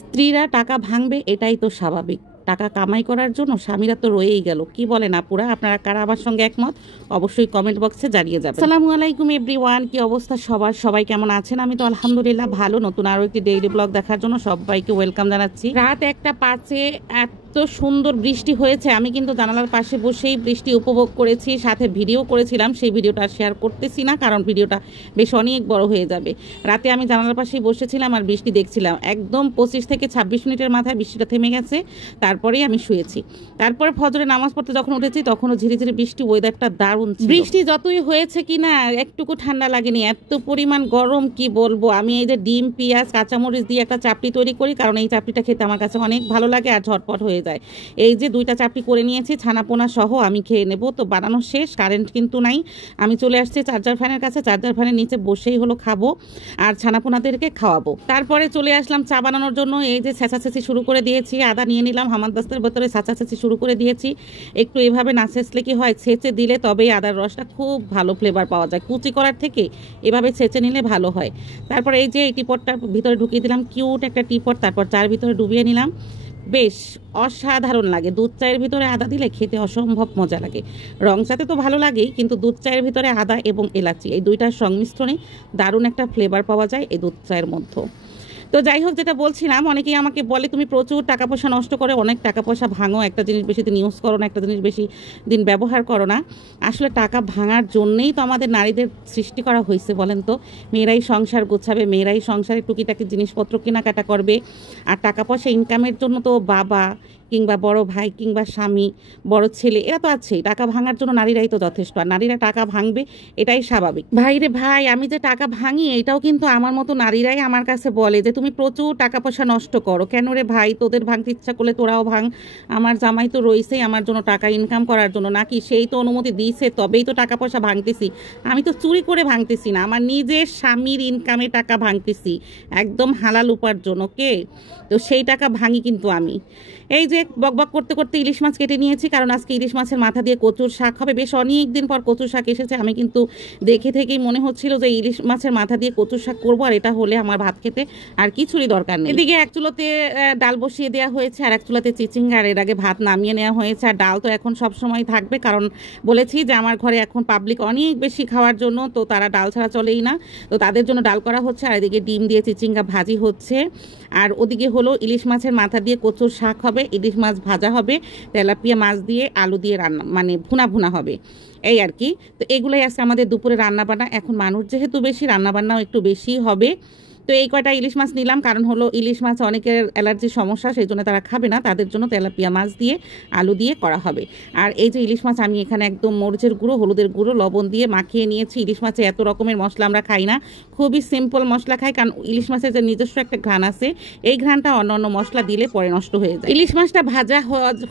স্ত্রীরা টাকা ভাঙবে এটাই তো স্বাভাবিক। টাকা কামাই করার জন্য স্বামীরা তো রয়েই গেল। কি বলেন আপুরা? আপনারা কারা আমার সঙ্গে একমত অবশ্যই কমেন্ট বক্সে জানিয়ে যাবেন। আসসালামু আলাইকুম এভরিওয়ান, কি অবস্থা সবার? সবাই কেমন আছেন? আমি তো আলহামদুলিল্লাহ ভালো। নতুন আরও একটি ডেইলি ব্লগ দেখার জন্য সবাইকে ওয়েলকাম জানাচ্ছি। রাত 1:05 এত সুন্দর বৃষ্টি হয়েছে, আমি কিন্তু জানালার পাশে বসেই বৃষ্টি উপভোগ করেছি, সাথে ভিডিও করেছিলাম। সেই ভিডিওটা শেয়ার করতেছি না কারণ ভিডিওটা বেশ অনেক বড় হয়ে যাবে। রাতে আমি জানালার পাশেই বসেছিলাম আর বৃষ্টি দেখছিলাম। একদম 25 থেকে 26 মিনিটের মাথায় বৃষ্টিটা থেমে গেছে, তারপরেই আমি শুয়েছি। তারপরে ফজরে নামাজ পড়তে যখন উঠেছি তখনও ঝিরি ঝিরি বৃষ্টি, ওয়েদারটা দারুণ। বৃষ্টি যতই হয়েছে কিনা একটুকু ঠান্ডা লাগেনি, এত পরিমাণ গরম কি বলবো। আমি এই যে ডিম, পেঁয়াজ, কাঁচামরিচ দিয়ে একটা চাপড়ি তৈরি করি, কারণ এই চাপড়িটা খেতে আমার কাছে অনেক ভালো লাগে আর ঝটপট হয়ে যায়। এই যে 2টা চাপড়ি করে নিয়েছি, ছানাপোনা সহ আমি খেয়ে নেব। তো বানানো শেষ, কারেন্ট কিন্তু নাই। আমি চলে আসছি চার্জার ফ্যানের কাছে, চার্জার ফ্যানের নিচে বসেই হলো খাবো আর ছানাপোনাদেরকে খাওয়াবো। তারপরে চলে আসলাম চা বানানোর জন্য। এই যে ছেঁচাছেঁচি শুরু করে দিয়েছি, আদা নিয়ে নিলাম, হামানদিস্তার ভেতরে ছেঁচাছেঁচি শুরু করে দিয়েছি। একটু এভাবে না ছেঁচলে কি হয়, ছেঁচে দিলে তবেই আদার রসটা খুব ভালো ফ্লেভার পাওয়া যায়। কুচি করার থেকে এভাবে ছেঁচে নিলে ভালো হয়। তারপর এই যে এই টিপটটার ভিতরে ঢুকিয়ে দিলাম, কিউট একটা টিপট। তারপর চার ভিতরে ডুবিয়ে নিলাম, বেশ অসাধারণ লাগে। দুধ চায়ের ভিতরে আদা দিলে খেতে অসম্ভব মজা লাগে। রং চাতে তো ভালো লাগেই, কিন্তু দুধ চায়ের ভিতরে আদা এবং এলাচি এই দুইটার সংমিশ্রণে দারুণ একটা ফ্লেভার পাওয়া যায় এই দুধ চায়ের মধ্যে। তো যাই হোক, যেটা বলছিলাম, অনেকেই আমাকে বলে তুমি প্রচুর টাকা পয়সা নষ্ট করে, অনেক টাকা পয়সা ভাঙো, একটা জিনিস বেশি দিন ইউজ করো না, একটা জিনিস বেশি দিন ব্যবহার করো না। আসলে টাকা ভাঙার জন্যেই তো আমাদের নারীদের সৃষ্টি করা হয়েছে বলেন তো। মেয়েরাই সংসার গোছাবে, মেয়েরাই সংসারে টুকিটাকি জিনিসপত্র কেনাকাটা করবে। আর টাকা পয়সা ইনকামের জন্য তো বাবা কিংবা বড় ভাই কিংবা স্বামী, বড় ছেলে এরা তো আছেই। টাকা ভাঙার জন্য নারীরাই তো যথেষ্ট, আর নারীরা টাকা ভাঙবে এটাই স্বাভাবিক। ভাই রে ভাই, আমি যে টাকা ভাঙি এটাও কিন্তু আমার মতো নারীরাই আমার কাছে বলে যে তুমি প্রচুর টাকা পয়সা নষ্ট করো। কেন রে ভাই, তোদের ভাঙতে ইচ্ছা করলে তোরাও ভাঙ, আমার জামাই তো রয়েছেই আমার জন্য টাকা ইনকাম করার জন্য, নাকি সেই তো অনুমতি দিয়েছে তবেই তো টাকা পয়সা ভাঙতেছি। আমি তো চুরি করে ভাঙতেছি না, আমার নিজের স্বামীর ইনকামে টাকা ভাঙতেছি, একদম হালাল উপার্জন। ওকে, তো সেই টাকা ভাঙি কিন্তু আমি। এই যে বকবক করতে করতে ইলিশ মাছ কেটে নিয়েছি, কারণ আজকে ইলিশ মাছের মাথা দিয়ে কচুর শাক হবে। বেশ অনেক দিন পর কচুর শাক এসেছে, আমি কিন্তু দেখে থেকেই মনে হচ্ছিল যে ইলিশ মাছের মাথা দিয়ে কচুর শাক করবো, আর এটা হলে আমার ভাত খেতে আর কিছুরই দরকার নেই। এদিকে এক চুলোতে ডাল বসিয়ে দেওয়া হয়েছে আর এক চুলাতে চিচিঙ্গা, আর এর আগে ভাত নামিয়ে নেওয়া হয়েছে। আর ডাল তো এখন সব সময় থাকবে, কারণ বলেছি যে আমার ঘরে এখন পাবলিক অনেক বেশি খাওয়ার জন্য, তো তারা ডাল ছাড়া চলেই না, তো তাদের জন্য ডাল করা হচ্ছে। আর এদিকে ডিম দিয়ে চিচিঙ্গা ভাজি হচ্ছে, আর ওদিকে হলো ইলিশ মাছের মাথা দিয়ে কচুর শাক হবে, ইলিশ মাছ ভাজা হবে, তেলাপিয়া মাছ দিয়ে আলু দিয়ে রান্না, মানে ভুনা ভুনা হবে, এই আর কি। তো এগুলোই আছে আমাদের দুপুরে রান্নাবান্না। এখন মানুষ যেহেতু বেশি, রান্নাবান্নাও একটু বেশি হবে। তো এই কয়টা ইলিশ মাছ নিলাম, কারণ হলো ইলিশ মাছ অনেকের অ্যালার্জির সমস্যা, সেই জন্য তারা খাবে না, তাদের জন্য তেলাপিয়া মাছ দিয়ে আলু দিয়ে করা হবে। আর এই যে ইলিশ মাছ আমি এখানে একদম মরিচের গুঁড়ো, হলুদের গুঁড়ো, লবণ দিয়ে মাখিয়ে নিয়েছি। ইলিশ মাছে এত রকমের মশলা আমরা খাই না, খুবই সিম্পল মশলা খাই, কারণ ইলিশ মাছের যে নিজস্ব একটা ঘ্রাণ আছে, এই ঘ্রাণটা অন্য অন্য মশলা দিলে পরে নষ্ট হয়ে যায়। ইলিশ মাছটা ভাজা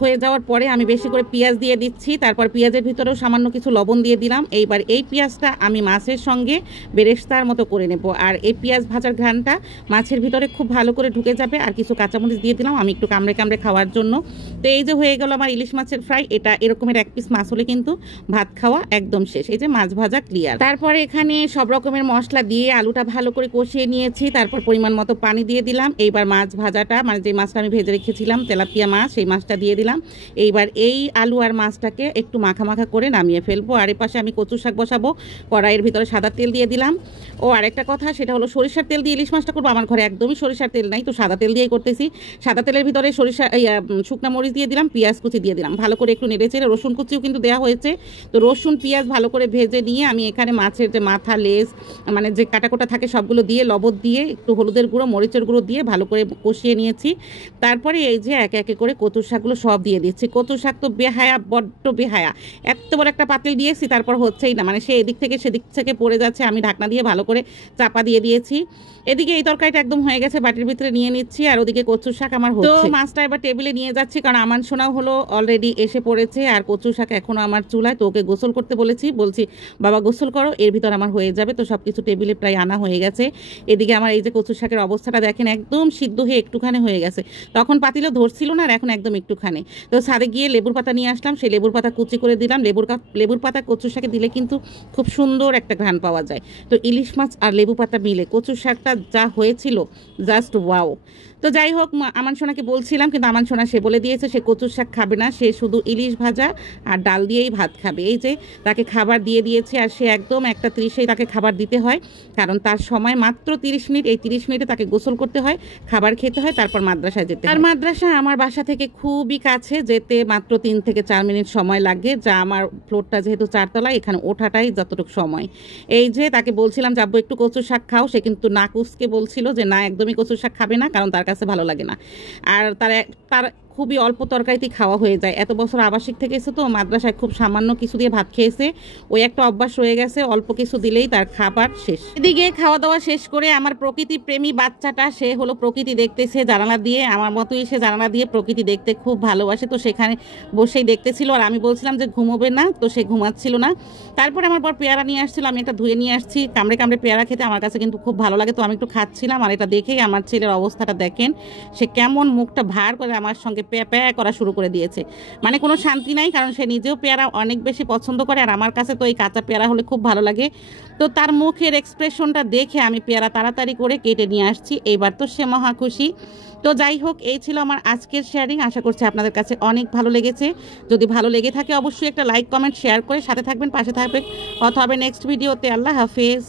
হয়ে যাওয়ার পরে আমি বেশি করে পেঁয়াজ দিয়ে দিচ্ছি, তারপর পেঁয়াজের ভিতরেও সামান্য কিছু লবণ দিয়ে দিলাম। এইবার এই পেঁয়াজটা আমি মাছের সঙ্গে বেরেস্তার মতো করে নেব, আর এই পেঁয়াজ ভাজার ঘ্রাণটা মাছের ভিতরে খুব ভালো করে ঢুকে যাবে। আর কিছু কাঁচামরিচ দিয়ে দিলাম আমি একটু কামড়ে কামড়ে খাওয়ার জন্য। তো এই যে হয়ে গেল আমার ইলিশ মাছের ফ্রাই। এটা এরকমের এক পিস মাছ হলে কিন্তু ভাত খাওয়া একদম শেষ। এই যে মাছ ভাজা ক্লিয়ার। তারপরে এখানে সব রকমের মশলা দিয়ে আলুটা ভালো করে কষিয়ে নিয়েছি, তারপর পরিমাণ মতো পানি দিয়ে দিলাম। এইবার মাছ ভাজাটা, মানে যে মাছটা আমি ভেজে রেখেছিলাম তেলাপিয়া মাছ, সেই মাছটা দিয়ে দিলাম। এইবার এই আলু আর মাছটাকে একটু মাখা মাখা করে নামিয়ে ফেলবো। আর এর পাশে আমি কচু শাক বসাবো, কড়াইয়ের ভিতরে সাদা তেল দিয়ে দিলাম। ও আরেকটা কথা, সেটা হলো সরিষার তেল দিয়ে ইলিশ মাছটা করবো। আমার ঘরে একদমই সরিষার তেল নাই, তো সাদা তেল দিয়েই করতেছি। সাদা তেলের ভিতরে শুকনা মরিচ দিয়ে দিলাম, পেঁয়াজ কুচি দিয়ে দিলাম, ভালো করে একটু নেড়ে চেড়ে, রসুন কুচিও কিন্তু দেওয়া হয়েছে। তো রসুন পেঁয়াজ ভালো করে ভেজে নিয়ে আমি এখানে মাছের যে মাথা, লেজ, মানে যে কাটাকোটা থাকে সবগুলো দিয়ে, লবণ দিয়ে, একটু হলুদের গুঁড়ো, মরিচের গুঁড়ো দিয়ে ভালো করে কষিয়ে নিয়েছি। তারপরে এই যে একে একে করে কচুর শাকগুলো সব দিয়ে দিচ্ছি। কচুর শাক তো বেহায়া, বড্ড বেহায়া, এত বড় একটা পাতিল দিয়েছি, তারপর হচ্ছেই না, মানে সে এদিক থেকে সেদিক থেকে পড়ে যাচ্ছে। আমি ঢাকনা দিয়ে ভালো করে চাপা দিয়ে দিয়েছি। এদিকে এই তরকারিটা একদম হয়ে গেছে, বাটির ভিতরে নিয়ে নিচ্ছি। আর ওদিকে কচুর শাক আমার হচ্ছে। তো মাছটা এবার টেবিলে নিয়ে যাচ্ছি, কারণ আমার শোনাও হলো অলরেডি এসে পড়েছে। আর কচুর শাক এখনো আমার চুলায়, তো ওকে গোসল করতে বলছি বাবা গোসল করো, এর ভিতর আমার হয়ে যাবে। তো সবকিছু টেবিলে প্রায় আনা হয়ে গেছে। এদিকে আমার এই যে কচুর শাকের অবস্থাটা দেখেন, একদম সিদ্ধ হয়ে একটুখানি হয়ে গেছে। তখন পাতিলও ধরছিল না, আর এখন একদম একটুখানি। তো ছাদে গিয়ে লেবুর পাতা নিয়ে আসলাম, সেই লেবুর পাতা কুচি করে দিলাম। লেবুর পাতা কচুর শাকে দিলে কিন্তু খুব সুন্দর একটা ঘ্রাণ পাওয়া যায়। তো ইলিশ মাছ আর লেবু পাতা মিলে কচুর শাকটা যা হয়েছিল, জাস্ট ওয়াও। তো যাই হোক, আমান সোনাকে বলছিলাম, কিন্তু আমান সোনা সে বলে দিয়েছে সে কচুর শাক খাবে না, সে শুধু ইলিশ ভাজা আর ডাল দিয়েই ভাত খাবে। এই যে তাকে খাবার দিয়ে দিয়েছে, আর সে একদম 1:30-এই তাকে খাবার দিতে হয়, কারণ তার সময় মাত্র 30 মিনিট। এই 30 মিনিটে তাকে গোসল করতে হয়, খাবার খেতে হয়, তারপর মাদ্রাসায় যেতে হয়। আর মাদ্রাসা আমার বাসা থেকে খুবই কাছে, যেতে মাত্র 3 থেকে 4 মিনিট সময় লাগে, যা আমার ফ্লোরটা যেহেতু 4 তলায়, এখানে ওঠাটাই যতটুকু সময়। এই যে তাকে বলছিলাম যে আব্বু একটু কচুর শাক খাও, সে কিন্তু না কুচকে বলছিল যে না, একদমই কচুর শাক খাবে না, কারণ তার কাছে ভালো লাগে না। আর তার খুবই অল্প তরকারিতে খাওয়া হয়ে যায়। এত বছর আবাসিক থেকে এসে তো মাদ্রাসায় খুব সামান্য কিছু দিয়ে ভাত খেয়েছে, ওই একটা অভ্যাস রয়ে গেছে, অল্প কিছু দিলেই তার খাবার শেষ। এদিকে খাওয়া দাওয়া শেষ করে আমার প্রকৃতি প্রেমী বাচ্চাটা সে হলো প্রকৃতি দেখতেছে জানালা দিয়ে, আমার মতোই সে জানালা দিয়ে প্রকৃতি দেখতে খুব ভালোবাসে, তো সেখানে বসেই দেখতেছিল। আর আমি বলছিলাম যে ঘুমোবে না, তো সে ঘুমাচ্ছিল না। তারপরে আমার পর পেয়ারা নিয়ে আসছিল, আমি এটা ধুয়ে নিয়ে আসছি। কামড়ে কামড়ে পেয়ারা খেতে আমার কাছে কিন্তু খুব ভালো লাগে, তো আমি একটু খাচ্ছিলাম। আর এটা দেখেই আমার ছেলের অবস্থাটা দেখেন, সে কেমন মুখটা ভার করে আমার সঙ্গে প্যা প্যা করা শুরু করে দিয়েছে, মানে কোনো শান্তি নাই, কারণ সে নিজেও পেয়ারা অনেক বেশি পছন্দ করে, আর আমার কাছে তো এই কাঁচা পেয়ারা হলে খুব ভালো লাগে। তো তার মুখের এক্সপ্রেশনটা দেখে আমি পেয়ারা তাড়াতাড়ি করে কেটে নিয়ে আসছি, এইবার তো সে মহা খুশি। তো যাই হোক, এই ছিল আমার আজকের শেয়ারিং, আশা করছি আপনাদের কাছে অনেক ভালো লেগেছে। যদি ভালো লেগে থাকে অবশ্যই একটা লাইক কমেন্ট শেয়ার করে সাথে থাকবেন, পাশে থাকবেন। কথা হবে নেক্সট ভিডিওতে। আল্লাহ হাফেজ।